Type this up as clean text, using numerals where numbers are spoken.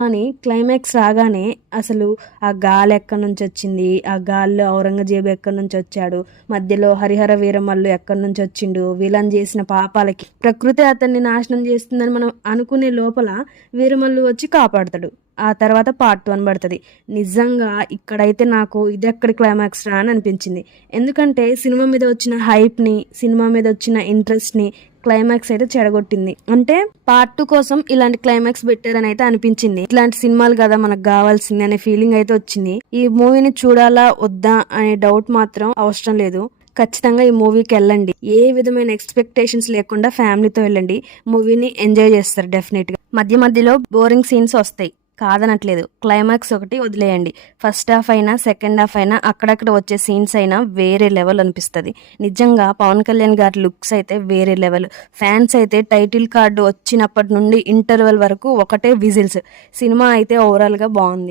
కానీ క్లైమాక్స్ రాగానే అసలు ఆ గాలి ఎక్కడి నుంచి వచ్చింది, ఆ గాలిలో ఔరంగజేబు ఎక్కడి నుంచి వచ్చాడు, మధ్యలో హరిహర వీరమల్లు ఎక్కడి నుంచి వచ్చిండు, విలన్ చేసిన పాపాలకి ప్రకృతి అతన్ని నాశనం చేస్తుందని మనం అనుకునే లోపల వీరమల్లు వచ్చి కాపాడతాడు. ఆ తర్వాత పార్ట్ 1 పడుతుంది. నిజంగా ఇక్కడైతే నాకు ఇది ఎక్కడి క్లైమాక్స్ రా అని అనిపించింది. ఎందుకంటే సినిమా మీద వచ్చిన హైప్ని, సినిమా మీద వచ్చిన ఇంట్రెస్ట్ని క్లైమాక్స్ అయితే చెడగొట్టింది. అంటే పార్ట్ 2 కోసం ఇలాంటి క్లైమాక్స్ పెట్టారని అయితే అనిపించింది. ఇట్లాంటి సినిమాలు కదా మనకు కావాల్సింది అనే ఫీలింగ్ అయితే వచ్చింది. ఈ మూవీని చూడాలా వద్దా అనే డౌట్ మాత్రం అవసరం లేదు. ఖచ్చితంగా ఈ మూవీకి వెళ్ళండి. ఏ విధమైన ఎక్స్పెక్టేషన్స్ లేకుండా ఫ్యామిలీతో వెళ్ళండి. మూవీని ఎంజాయ్ చేస్తారు డెఫినెట్ గా. మధ్య మధ్యలో బోరింగ్ సీన్స్ వస్తాయి, కాదనట్లేదు. క్లైమాక్స్ ఒకటి వదిలేయండి. ఫస్ట్ హాఫ్ అయినా సెకండ్ హాఫ్ అయినా అక్కడక్కడ వచ్చే సీన్స్ అయినా వేరే లెవెల్ అనిపిస్తుంది. నిజంగా పవన్ కళ్యాణ్ గారి లుక్స్ అయితే వేరే లెవెల్. ఫ్యాన్స్ అయితే టైటిల్ కార్డు వచ్చినప్పటి నుండి ఇంటర్వెల్ వరకు ఒకటే విజిల్స్. సినిమా అయితే ఓవరాల్ గా బాగుంది.